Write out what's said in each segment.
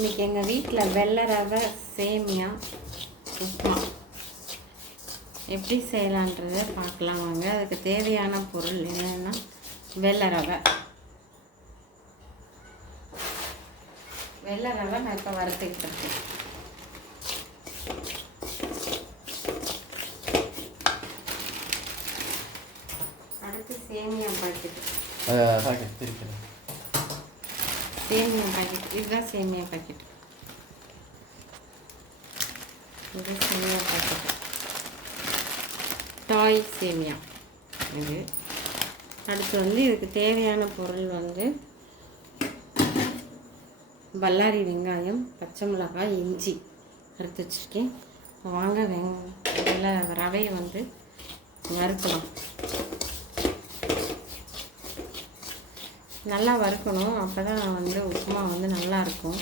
இன்றைக்கி எங்கள் வீட்டில் வெள்ளை ரவை சேமியா உப்புமா எப்படி செய்யலான்றதை பார்க்கலாம் வாங்க. அதுக்கு தேவையான பொருள் என்னென்னா வெள்ளை ரவை நான் இப்போ வறுத்துக்கிட்டு இருக்கேன். அடுத்து சேமியா பாக்கெட் இதுதான் சேமியா பாக்கெட். இது சேமியா பாக்கெட் டாய் சேமியா இது. அடுத்து வந்து இதுக்கு தேவையான பொருள் வந்து பல்லாரி வெங்காயம், பச்சை மிளகாய், இஞ்சி அறுத்து வச்சுருக்கேன். வாங்க ரவையை வந்து வறுக்கலாம். நல்லா வறுக்கணும், அப்போ தான் வந்து உப்புமா வந்து நல்லாயிருக்கும்.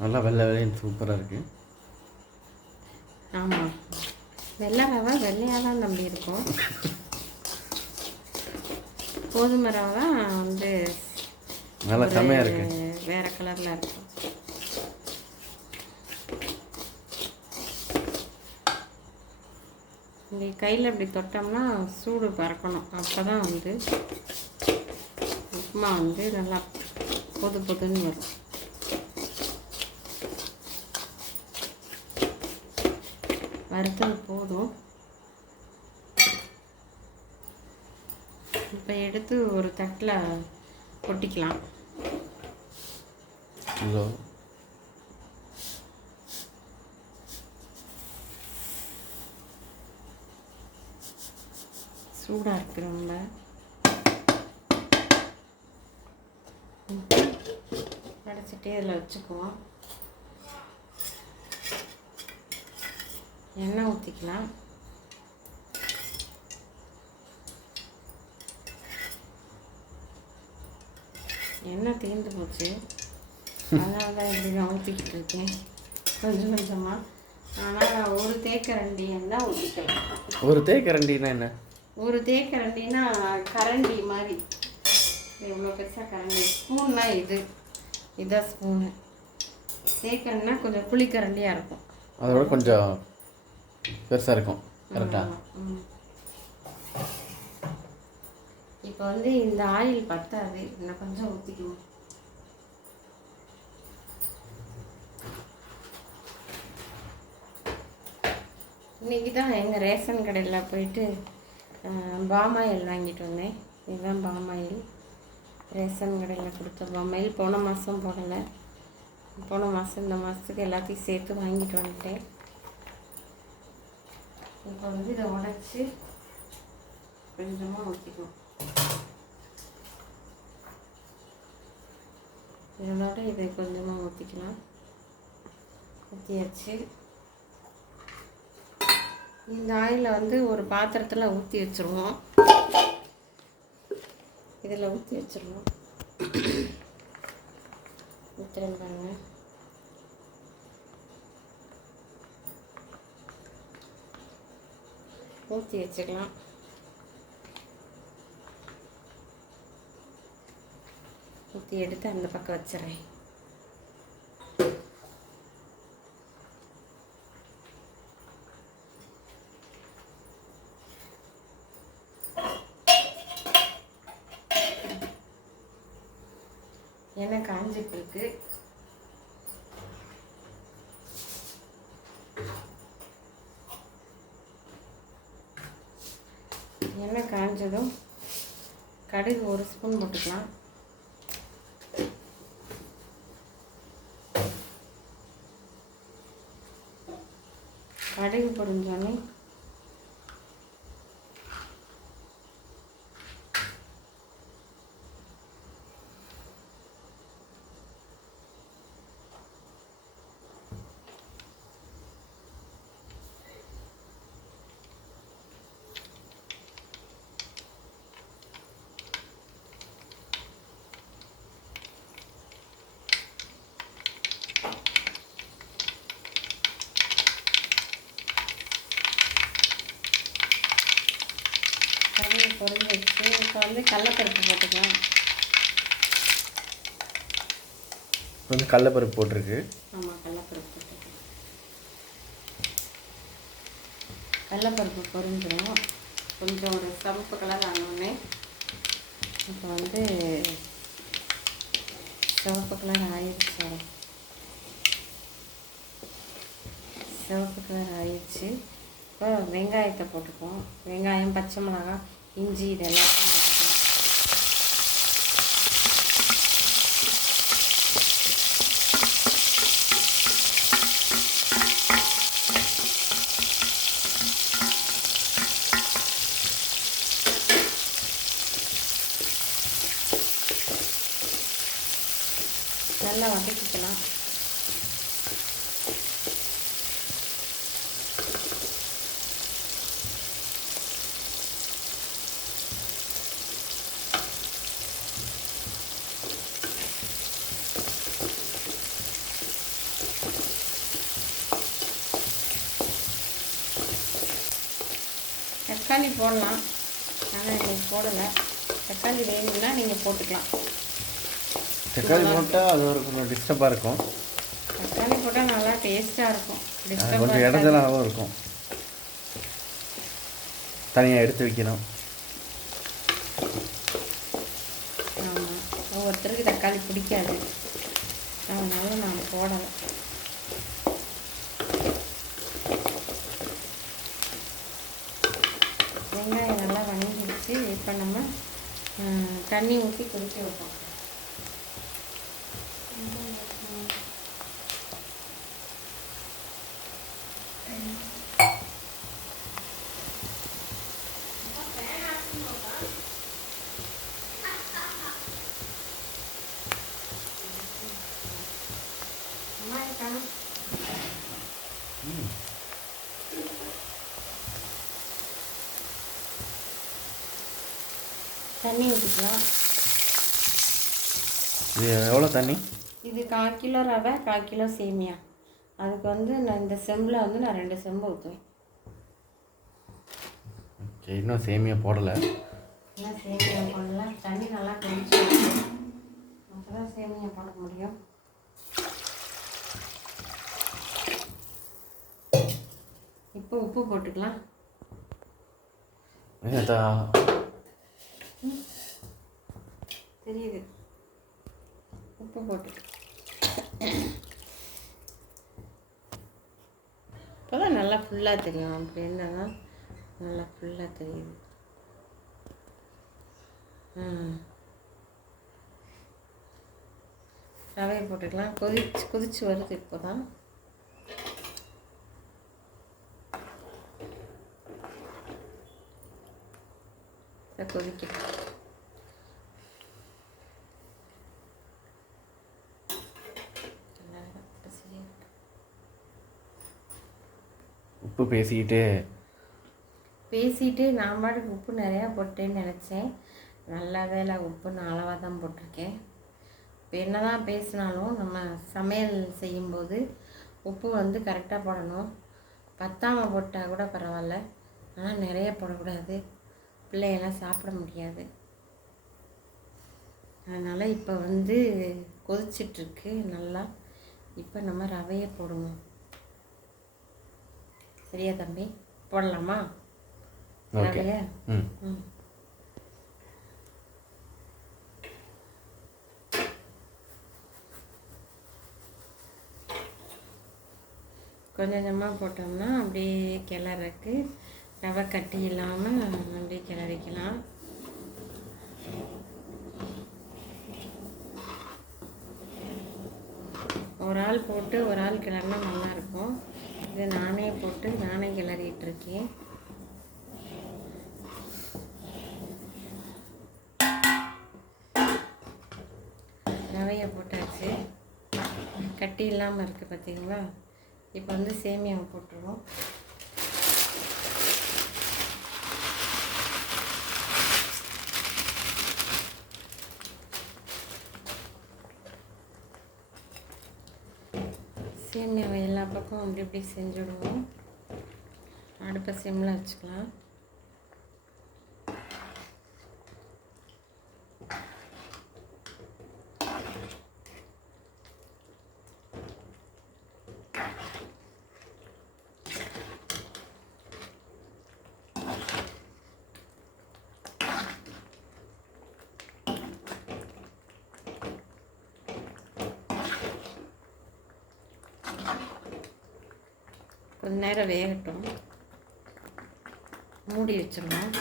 நல்லா வெள்ளை வெள்ளையும் சூப்பராக இருக்குது. ஆமாம், வெள்ளை ரவை வெள்ளையாக தான் தம்பி இருக்கும். கோதுமை ரவை தான் வந்து நல்லா செம்மையாக இருக்குது, வேறு கலரில் இருக்கும். இப்படி கையில் இப்படி தொட்டோம்னா சூடு பறக்கணும், அப்போ தான் வந்து உப்புமா வந்து நல்லா பொதுன்னு வரும். வறுத்தது போதும். இப்போ எடுத்து ஒரு தட்டில் கொட்டிக்கலாம். சூடாக இருக்குது ரொம்ப. அடைச்சிட்டு இதில் வச்சுக்குவோம். எண்ணெய் ஊற்றிக்கலாம். எண்ணெய் தீர்ந்து போச்சு, அதனால தான் இப்படி நான் ஊற்றிக்கிட்டு இருக்கேன் கொஞ்சம் கொஞ்சமாக. ஆனால் ஒரு தேக்கரண்டி எண்ணெய் ஊற்றிக்கலாம். ஒரு தேக்கரண்டினா என்ன? ஒரு தேக்கரண்டினா கரண்டி மாதிரி, எவ்வளோ பெருசாக கரண்டி. ஸ்பூன்னா இதான் ஸ்பூனு. தேக்கரண்டினா கொஞ்சம் புளிக்கரண்டியாக இருக்கும், அதோட கொஞ்சம் பெருசாக இருக்கும். கரெக்டாக. இப்போ வந்து இந்த ஆயில் பத்தாது, இன்னும் கொஞ்சம் ஊற்றிக்குவோம். இன்றைக்கி தான் எங்கள் ரேஷன் கடையில் போயிட்டு பாமாயில் வாங்கிட்டு வந்தேன். இதுதான் பாமாயில், ரேஷன் கடையில் கொடுத்த பாமாயில். போன மாதம் போடலை, போன மாதம் இந்த மாதத்துக்கு எல்லாத்தையும் சேர்த்து வாங்கிட்டு வந்துட்டேன். இப்போ வந்து இதை உடைச்சி கொஞ்சமாக ஊற்றிக்குவோம். இதனோட இதை கொஞ்சமாக ஊற்றிக்கலாம். ஊற்றியாச்சு. இந்த ஆயிலை வந்து ஒரு பாத்திரத்தில் ஊற்றி வச்சுருவோம். இதில் ஊற்றி வச்சுருவோம். ஊற்றுறேன் பாருங்கள். ஊற்றி வச்சுக்கலாம். ஊற்றி எடுத்து அந்த பக்கம் வச்சிடறேன். எண்ணெய் காஞ்சிட்டு இருக்கு. எண்ணெய் காஞ்சதும் கடுகு ஒரு ஸ்பூன் போட்டுக்கலாம். கடுகு பொரிஞ்சோடனே பொரிஞ்சிடுச்சு. இப்போ வந்து கடலைப்பருப்பு போட்டுக்கலாம். கொஞ்சம் கடலப்பருப்பு போட்டிருக்கு. ஆமாம், கடலப்பருப்பு போட்டிருக்கு. கடலப்பருப்பு பொரிஞ்சிடும். கொஞ்சம் ஒரு சிவப்பு கலர் ஆனோடனே இப்போ வந்து சிவப்பு கலர் ஆயிடுச்சு. சிவப்பு கலர் ஆயிடுச்சு. இப்போ வெங்காயத்தை போட்டுக்குவோம். வெங்காயம், பச்சை மிளகாய், இஞ்சி இதெல்லாம் போட்டுக்குவோம். நல்லா வதக்கிக்கலாம். தக்காளி போடலாம், ஆனால் இன்னைக்கு போடலை. தக்காளி வேணும்னா நீங்கள் போட்டுக்கலாம். தக்காளி போட்டால் அது ஒரு கொஞ்சம் டிஸ்டர்பாக இருக்கும். தக்காளி போட்டால் நல்லா டேஸ்ட்டாக இருக்கும். கொஞ்சம் இடஞ்சலாகவும் இருக்கும். தனியாக எடுத்து வைக்கணும். ஆமாம், ஒவ்வொருத்தருக்கு தக்காளி பிடிக்காது, அதனால நான் போடலை. வெங்காயம் நல்லா வணங்கிடுச்சு. இப்போ நம்ம தண்ணி ஊற்றி கொதிக்க வைப்போம். தண்ணி ஊற்றிக்கலாம். இது எவ்வளோ தண்ணி? இது 1/4 கிலோ ரவை, 1/4 கிலோ சேமியா. அதுக்கு வந்து நான் இந்த செம்பில் வந்து நான் 2 செம்பு ஊற்றுவேன். ஓகே, இன்னும் சேமியா போடலை. இன்னும் சேமியா போடல. தண்ணி நல்லா கொதிச்சு அப்போ தான் சேமியா போட முடியும். இப்போ உப்பு போட்டுக்கலாம். தெரியுது, உப்பு போட்டு இப்போ தான் நல்லா ஃபுல்லாக தெரியும். அப்படி இருந்தால் தான் நல்லா ஃபுல்லாக தெரியுது. ரவையை போட்டுக்கலாம். கொதிச்சு வருது இப்போ தான். கொதிக்கலாம். உப்பு பேசிட்டு நான் பாட்டுக்கு உப்பு நிறையா போட்டேன்னு நினச்சேன். நல்ல வேலை, உப்பு நான் அளவாக தான் போட்டிருக்கேன். இப்போ என்ன தான் பேசினாலும் நம்ம சமையல் செய்யும்போது உப்பு வந்து கரெக்டாக போடணும். பத்தாமல் போட்டால் கூட பரவாயில்ல, ஆனால் நிறைய போடக்கூடாது. பிள்ளையெல்லாம் சாப்பிட முடியாது. அதனால் இப்போ வந்து கொதிச்சிட்ருக்கு நல்லா. இப்போ நம்ம ரவையை போடுவோம். சரியா தம்பி? போடலாமா ரவையை? கொஞ்சம் கொஞ்சமாக போட்டோம்னா அப்படியே கிளறக்கு ரவை கட்டி இல்லாமல் அப்படியே கிளறிக்கலாம். ஒரு ஆள் போட்டு ஒரு ஆள் கிளறினா நல்லாயிருக்கும். இது நானே போட்டு நானே கிளறிட்டுருக்கேன். ரவையை போட்டாச்சு, கட்டி இல்லாமல் இருக்குது பார்த்தீங்களா? இப்போ வந்து சேமியாவை போட்டுருவோம். சேமியாவை எல்லா பக்கம் அப்படி இப்படி செஞ்சுடுவோம். அடுப்பை சிம்மில் வச்சுக்கலாம். கொஞ்ச நேரம் வேகட்டும், மூடி வச்சிடலாம்.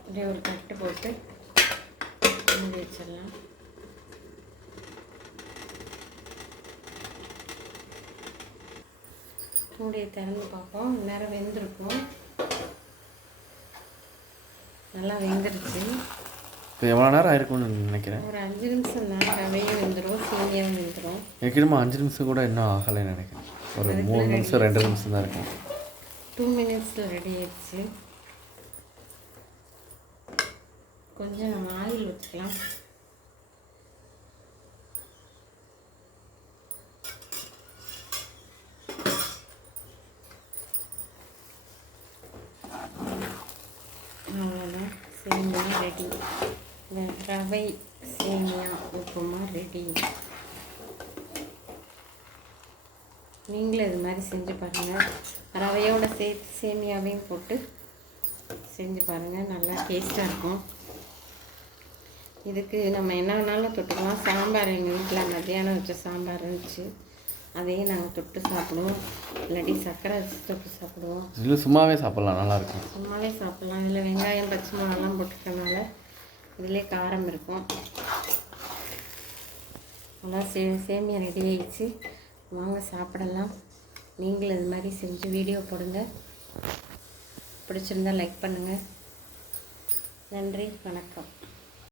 அப்படியே ஒரு தட்டு போட்டு மூடி வச்சிடலாம். மூடியை திறந்து பார்ப்போம். நேரம் வெந்திருக்கும், நல்லா வெந்துருச்சு. இப்போ எவ்வளோ நேரம் ஆயிருக்கும்னு நினைக்கிறேன். ஒரு 5 நிமிஷம் தான். ரவையும் வெந்துடும், சேமியாவும் வெந்துடும். எனக்கு இன்னும் 5 நிமிஷம் கூட இன்னும் ஆகலைன்னு நினைக்கிறேன். ஒரு 3 நிமிஷம் 2 நிமிஷம் தான் இருக்கும். 2 மினிட்ஸில் ரெடி ஆயிடுச்சு. கொஞ்சம் நம்ம ஆயில் ஊற்றிக்கலாம். அவ்வளோதான், சேமியா ரெடி. ரவை சேமியா உப்புமா ரெடி. நீங்களும் இது மாதிரி செஞ்சு பாருங்கள். ரவையோடு சேர்த்து சேமியாவையும் போட்டு செஞ்சு பாருங்கள், நல்லா டேஸ்ட்டாக இருக்கும். இதுக்கு நம்ம என்ன வேணாலும் தொட்டுக்கலாம். சாம்பார் எங்கள் வீட்டில் மத்தியானம் வச்ச சாம்பார் இருந்துச்சு, அதையும் நாங்கள் தொட்டு சாப்பிடுவோம். இல்லாட்டி சர்க்கரை வச்சு தொட்டு சாப்பிடுவோம். இதில் சும்மாவே சாப்பிட்லாம், நல்லாயிருக்கும். சும்மாவே சாப்பிட்லாம். இதில் வெங்காயம் பச்சை மிளகாலாம் போட்டுக்கிறதுனால இதிலே காரம் இருக்கும். நல்லா சேமியா ரெடி ஆகிடுச்சு. வாங்க சாப்பிடலாம். நீங்களும் இது மாதிரி செஞ்சு வீடியோ போடுங்க. பிடிச்சிருந்தா லைக் பண்ணுங்கள். நன்றி, வணக்கம்.